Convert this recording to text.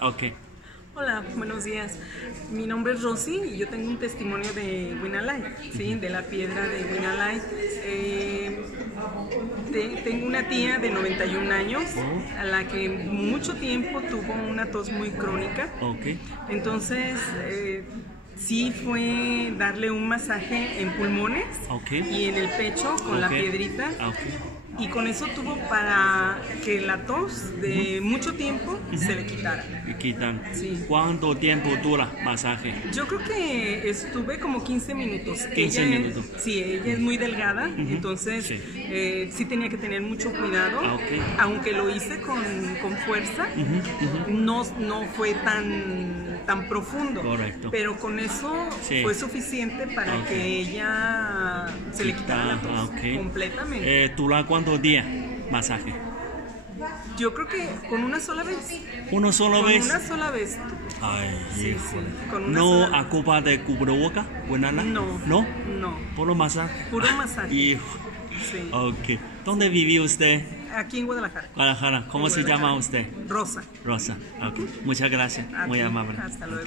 Ok. Hola, buenos días. Mi nombre es Rosy y yo tengo un testimonio de Winalay, ¿sí? De la piedra de Winalay. Tengo una tía de 91 años a la que mucho tiempo tuvo una tos muy crónica. Ok. Entonces, sí fue darle un masaje en pulmones Ok. y en el pecho con la Ok. piedrita. Ok. Y con eso tuvo para que la tos de mucho tiempo se le quitara. Y quitan. Sí. ¿Cuánto tiempo dura masaje? Yo creo que estuve como 15 minutos. 15 minutos. Sí, ella es muy delgada, entonces Sí. sí tenía que tener mucho cuidado. Ah, ok. Aunque lo hice con fuerza, no fue tan profundo. Correcto. Pero con eso Sí. fue suficiente para Ok. que ella se le quitara la tos Ah, ok. completamente. ¿Dura cuántos días masaje? Yo creo que con una sola vez. ¿Uno solo Con vez? una sola vez. Ay, Sí, hijo. sí, con una ¿No sola vez. ocupa de cubreboca? ¿Buenala? No. ¿No? No. ¿Puro masaje? Puro masaje. Hijo. Sí. Ok. ¿Dónde vivió usted? Aquí en Guadalajara. Guadalajara. ¿Cómo En se llama Guadalajara. usted? Rosa. Rosa. Ok. Muchas gracias. A Muy ti. amable. Hasta luego.